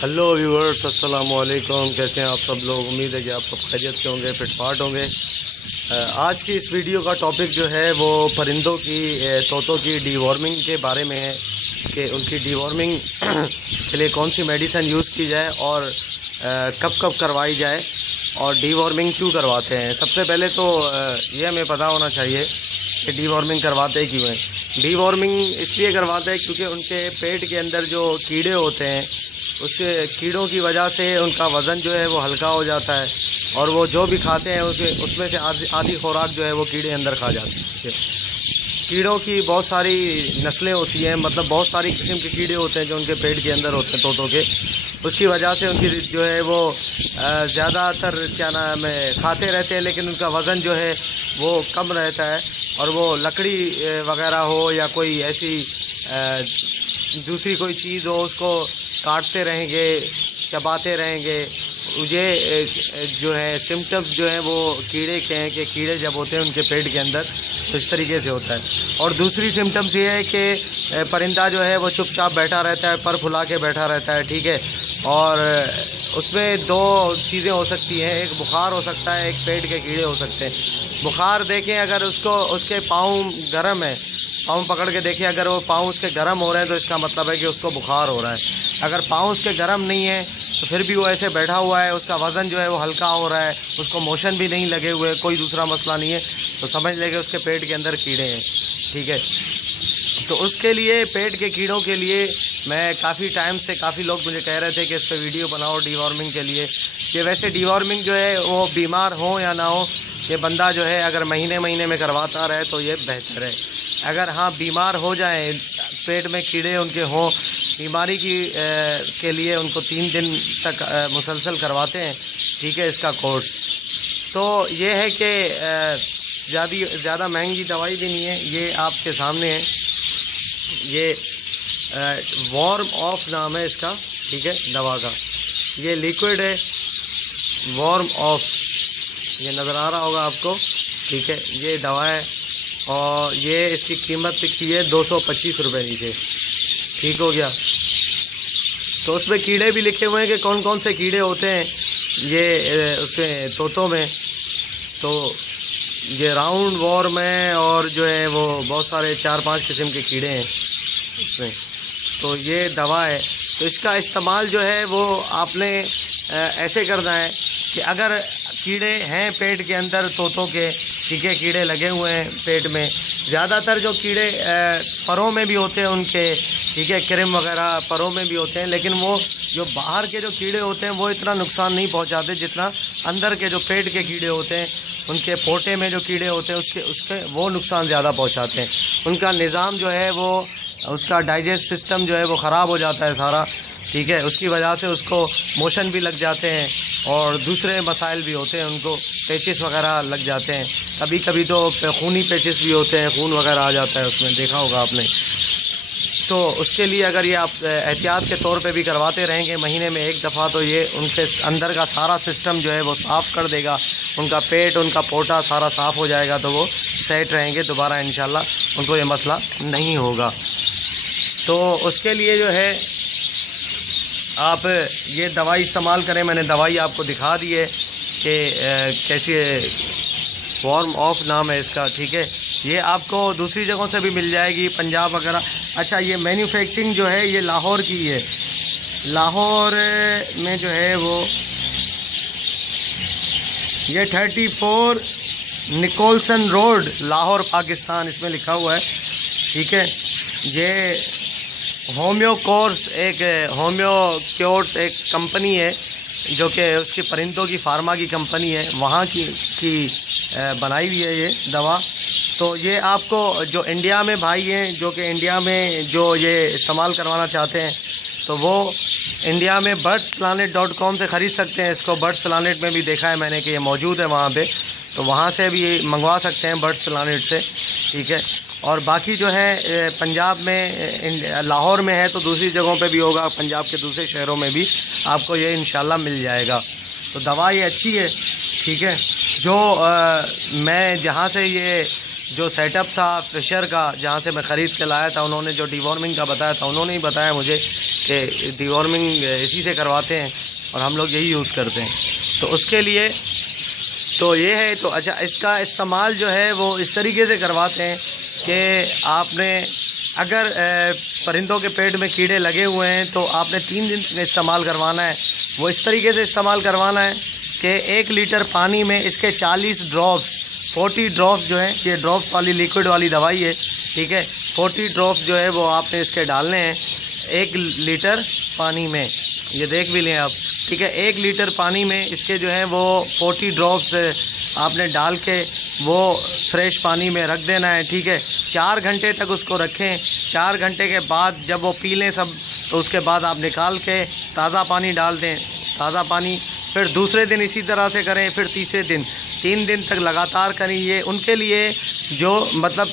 Hello viewers, अस्सलाम वालेकुम। कैसे हैं आप सब लोग? उम्मीद है कि आप सब खैरियत से होंगे, फिटफाट होंगे। आज की इस वीडियो का टॉपिक जो है वो परिंदों की, तोतों की डीवॉर्मिंग के बारे में है कि उनकी डीवॉर्मिंग के लिए कौन सी मेडिसिन यूज़ की जाए और कब कब करवाई जाए और डीवॉर्मिंग क्यों करवाते हैं। सबसे पहले तो ये हमें पता होना चाहिए कि डीवॉर्मिंग करवाते क्यों हैं। डीवॉर्मिंग इसलिए करवाते हैं क्योंकि उनके पेट के अंदर जो कीड़े होते हैं, उस कीड़ों की वजह से उनका वज़न जो है वो हल्का हो जाता है और वो जो भी खाते हैं उसमें से आधी खुराक जो है वो कीड़े अंदर खा जाते हैं। कीड़ों की बहुत सारी नस्लें होती हैं, मतलब बहुत सारी किस्म के कीड़े होते हैं जो उनके पेट के अंदर होते हैं तोतों के। उसकी वजह से उनकी जो है वो ज़्यादातर क्या नाम है खाते रहते हैं, लेकिन उनका वज़न जो है वो कम रहता है और वो लकड़ी वगैरह हो या कोई ऐसी दूसरी कोई चीज़ हो उसको काटते रहेंगे, चबाते रहेंगे। ये जो है सिम्टम्स जो हैं वो कीड़े के हैं कि कीड़े जब होते हैं उनके पेट के अंदर तो इस तरीके से होता है। और दूसरी सिम्टम्स ये है कि परिंदा जो है वो चुपचाप बैठा रहता है, पर फुला के बैठा रहता है, ठीक है। और उसमें दो चीज़ें हो सकती हैं, एक बुखार हो सकता है, एक पेट के कीड़े हो सकते हैं। बुखार देखें, अगर उसके पाँव गर्म है, पाँव पकड़ के देखिए, अगर वो पाँव उसके गर्म हो रहे हैं तो इसका मतलब है कि उसको बुखार हो रहा है। अगर पाँव उसके गर्म नहीं है तो फिर भी वो ऐसे बैठा हुआ है, उसका वज़न जो है वो हल्का हो रहा है, उसको मोशन भी नहीं लगे हुए, कोई दूसरा मसला नहीं है, तो समझ लेंगे उसके पेट के अंदर कीड़े हैं, ठीक है। तो उसके लिए, पेट के कीड़ों के लिए मैं काफ़ी टाइम से काफ़ी लोग मुझे कह रहे थे कि इस पर वीडियो बनाओ डीवॉर्मिंग के लिए। कि वैसे डीवॉर्मिंग जो है वो बीमार हो या ना हो, ये बंदा जो है अगर महीने महीने में करवाता रहे तो ये बेहतर है। अगर हाँ बीमार हो जाए, पेट में कीड़े उनके हों, बीमारी के लिए उनको 3 दिन तक मुसलसल करवाते हैं, ठीक है, इसका कोर्स। तो ये है कि ज़्यादा महंगी दवाई भी नहीं है, ये आपके सामने है। ये वार्म ऑफ नाम है इसका, ठीक है, दवा का। ये लिक्विड है, वार्म ऑफ, ये नज़र आ रहा होगा आपको, ठीक है। ये दवा है और ये इसकी कीमत लिखी है 225 रुपये नीचे, ठीक हो गया। तो उसमें कीड़े भी लिखे हुए हैं कि कौन कौन से कीड़े होते हैं ये उसमें तोतों में। तो ये राउंड वॉर्म है और जो है वो बहुत सारे 4-5 किस्म के कीड़े हैं इसमें। तो ये दवा है, तो इसका इस्तेमाल जो है वो आपने ऐसे करना है कि अगर कीड़े हैं पेट के अंदर तोतों के, ठीक है, कीड़े लगे हुए हैं पेट में, ज़्यादातर जो कीड़े परों में भी होते हैं उनके, ठीक है, क्रीम वगैरह परों में भी होते हैं, लेकिन वो जो बाहर के जो कीड़े होते हैं वो इतना नुकसान नहीं पहुंचाते जितना अंदर के जो पेट के कीड़े होते हैं, उनके पोटे में जो कीड़े होते हैं उसके वो नुकसान ज़्यादा पहुंचाते हैं। उनका निज़ाम जो है वो, उसका डाइजेस्ट सिस्टम जो है वो ख़राब हो जाता है सारा, ठीक है। उसकी वजह से उसको मोशन भी लग जाते हैं और दूसरे मसाइल भी होते हैं, उनको पेचिस वगैरह लग जाते हैं। कभी कभी तो खूनी पेचिस भी होते हैं, खून वगैरह आ जाता है उसमें, देखा होगा आपने। तो उसके लिए अगर ये आप एहतियात के तौर पे भी करवाते रहेंगे महीने में एक दफ़ा, तो ये उनके अंदर का सारा सिस्टम जो है वो साफ़ कर देगा, उनका पेट, उनका पोटा सारा साफ़ हो जाएगा, तो वो सेट रहेंगे, दोबारा इंशाल्लाह उनको ये मसला नहीं होगा। तो उसके लिए जो है आप ये दवाई इस्तेमाल करें। मैंने दवाई आपको दिखा दी है कि कैसी है, वार्म ऑफ नाम है इसका, ठीक है। ये आपको दूसरी जगहों से भी मिल जाएगी, पंजाब वगैरह। अच्छा, ये मैन्युफैक्चरिंग जो है ये लाहौर की है, लाहौर में जो है वो ये 34 निकोलसन रोड, लाहौर पाकिस्तान, इसमें लिखा हुआ है, ठीक है। ये होम्यो क्योर्स एक कंपनी है जो कि उसकी परिंदों की फार्मा की कंपनी है, वहाँ की बनाई हुई है ये दवा। तो ये आपको जो इंडिया में भाई हैं, जो कि इंडिया में जो ये इस्तेमाल करवाना चाहते हैं, तो वो इंडिया में birdsplanet.com से ख़रीद सकते हैं इसको। बर्ड्स प्लानेट में भी देखा है मैंने कि ये मौजूद है वहाँ पे, तो वहाँ से भी मंगवा सकते हैं बर्ड्स प्लानेट से, ठीक है। और बाकी जो है पंजाब में, लाहौर में है तो दूसरी जगहों पे भी होगा, पंजाब के दूसरे शहरों में भी आपको ये इंशाल्लाह मिल जाएगा। तो दवा ये अच्छी है, ठीक है। जो मैं जहाँ से ये जो सेटअप था फिशर का, जहाँ से मैं ख़रीद के लाया था, उन्होंने जो डीवॉर्मिंग का बताया था, उन्होंने ही बताया मुझे कि डीवॉर्मिंग इसी से करवाते हैं और हम लोग यही यूज़ करते हैं। तो उसके लिए तो ये है। तो अच्छा, इसका इस्तेमाल जो है वो इस तरीके से करवाते हैं कि आपने अगर परिंदों के पेट में कीड़े लगे हुए हैं तो आपने 3 दिन तक इस्तेमाल करवाना है। वो इस तरीके से इस्तेमाल करवाना है कि 1 लीटर पानी में इसके 40 ड्रॉप्स, 40 ड्रॉप्स जो है, ये ड्रॉप्स वाली लिक्विड वाली दवाई है, ठीक है। 40 ड्रॉप्स जो है वो आपने इसके डालने हैं 1 लीटर पानी में। ये देख भी लें आप, ठीक है। 1 लीटर पानी में इसके जो है वो 40 ड्रॉप्स आपने डाल के वो फ्रेश पानी में रख देना है, ठीक है। 4 घंटे तक उसको रखें। 4 घंटे के बाद जब वो पी लें सब, तो उसके बाद आप निकाल के ताज़ा पानी डाल दें, ताज़ा पानी। फिर दूसरे दिन इसी तरह से करें, फिर तीसरे दिन, 3 दिन तक लगातार करें। ये उनके लिए जो मतलब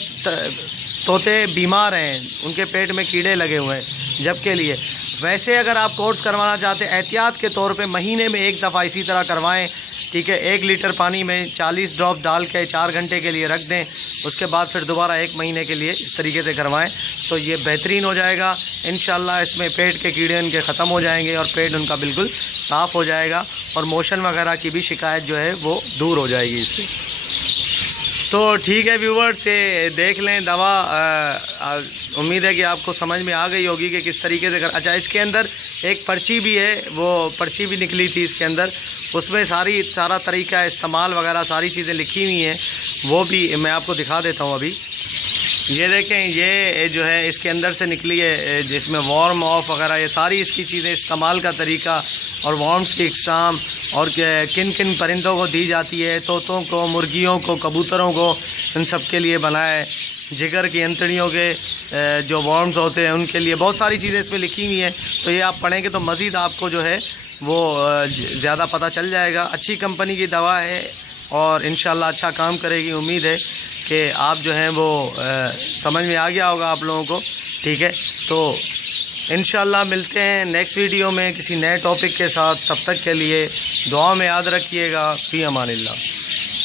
तोते बीमार हैं, उनके पेट में कीड़े लगे हुए हैं, जब के लिए। वैसे अगर आप कोर्स करवाना चाहते हैं एहतियात के तौर पे, महीने में 1 दफ़ा इसी तरह करवाएं, ठीक है। 1 लीटर पानी में 40 ड्रॉप डाल के 4 घंटे के लिए रख दें, उसके बाद फिर दोबारा 1 महीने के लिए इस तरीके से करवाएं, तो ये बेहतरीन हो जाएगा इंशाल्लाह। इसमें पेट के कीड़े उनके ख़त्म हो जाएंगे और पेट उनका बिल्कुल साफ़ हो जाएगा और मोशन वगैरह की भी शिकायत जो है वो दूर हो जाएगी इससे। तो ठीक है व्यूवर्स, ये देख लें दवा। उम्मीद है कि आपको समझ में आ गई होगी कि किस तरीके से अच्छा, इसके अंदर एक पर्ची भी है, वो पर्ची भी निकली थी इसके अंदर, उसमें सारा तरीका इस्तेमाल वगैरह सारी चीज़ें लिखी हुई हैं, वो भी मैं आपको दिखा देता हूँ अभी। ये देखें, ये जो है इसके अंदर से निकली है, जिसमें वार्म ऑफ वगैरह ये सारी इसकी चीज़ें, इस्तेमाल का तरीका और वार्म्स की इकसाम और किन किन परिंदों को दी जाती है, तोतों को, मुर्गियों को, कबूतरों को, इन सब के लिए बना है। जिगर की अंतड़ियों के जो वार्म्स होते हैं उनके लिए बहुत सारी चीज़ें इसमें लिखी हुई हैं। तो ये आप पढ़ेंगे तो मज़ीद आपको जो है वो ज़्यादा पता चल जाएगा। अच्छी कंपनी की दवा है और इंशाल्लाह अच्छा काम करेगी। उम्मीद है कि आप जो हैं वो समझ में आ गया होगा आप लोगों को, ठीक है। तो इंशाल्लाह मिलते हैं नेक्स्ट वीडियो में किसी नए टॉपिक के साथ। तब तक के लिए दुआ में याद रखिएगा। फ़ी अमानिल्लाह।